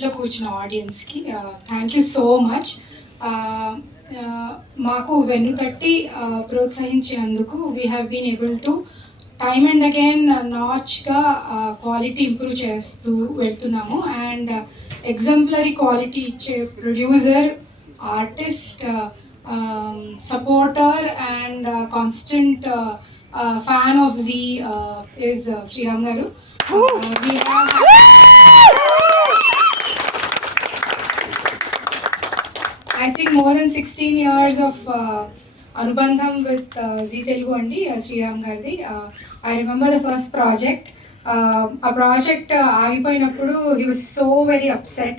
ఇంట్లో కూర్చున్న ఆడియన్స్కి థ్యాంక్ యూ సో మచ్. మాకు వెన్నుతట్టి ప్రోత్సహించినందుకు we have been able to time and again నాచ్గా క్వాలిటీ ఇంప్రూవ్ చేస్తూ వెళ్తున్నాము. అండ్ ఎగ్జంప్లరీ క్వాలిటీ ఇచ్చే producer, artist, supporter and constant fan of Z is Sriram Garu. We have I think more than 16 years of Anubandham with Z Telugu andi Sriram Gardi. I remember the first project. A project ఆగిపోయినప్పుడు he was so very upset.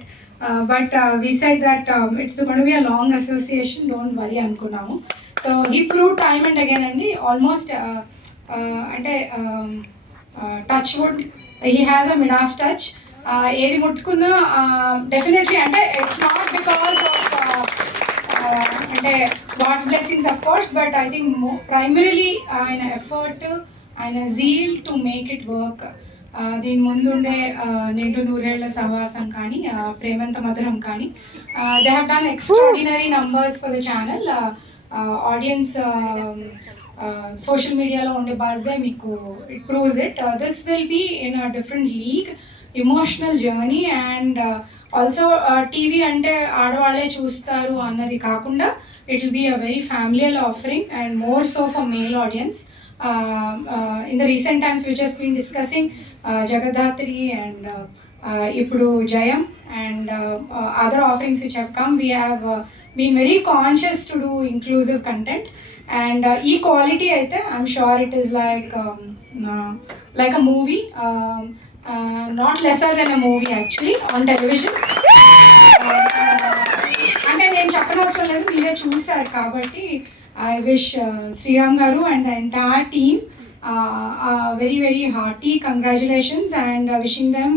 But we said that it's going to be a long association, don't worry అనుకున్నాము. So he proved time and again అండి almost అంటే touch wood he has a Midas touch. ఏది ముట్టుకున్నా definitely అంటే it's not because of అంటే God's blessings of course, but I think primarily ఆయన effort, ఆయన zeal to make it work. దీని ముందుండే నిండు నూరేళ్ల సహవాసం కానీ, ప్రేమంత మధురం కానీ, they have done extraordinary numbers for the channel. Audience social మీడియాలో ఉండే బజ్జే మీకు it proves it. This will be in a different league, emotional journey. And also TV అంటే ఆడవాళ్ళే చూస్తారు అన్నది కాకుండా it will be a very familial offering and more so for male audience. In the recent times which has been discussing Jagadhatri and ఇప్పుడు Jayam and other offerings which have come, we have been very conscious to do inclusive content. And equality aithe I'm sure it is like a movie, not lesser than a movie actually on television. అంటే నేను చెప్పనవసరం లేదు, మీరే చూస్తారు కాబట్టి. I wish Sriram Garu and the entire team very very hearty congratulations and wishing them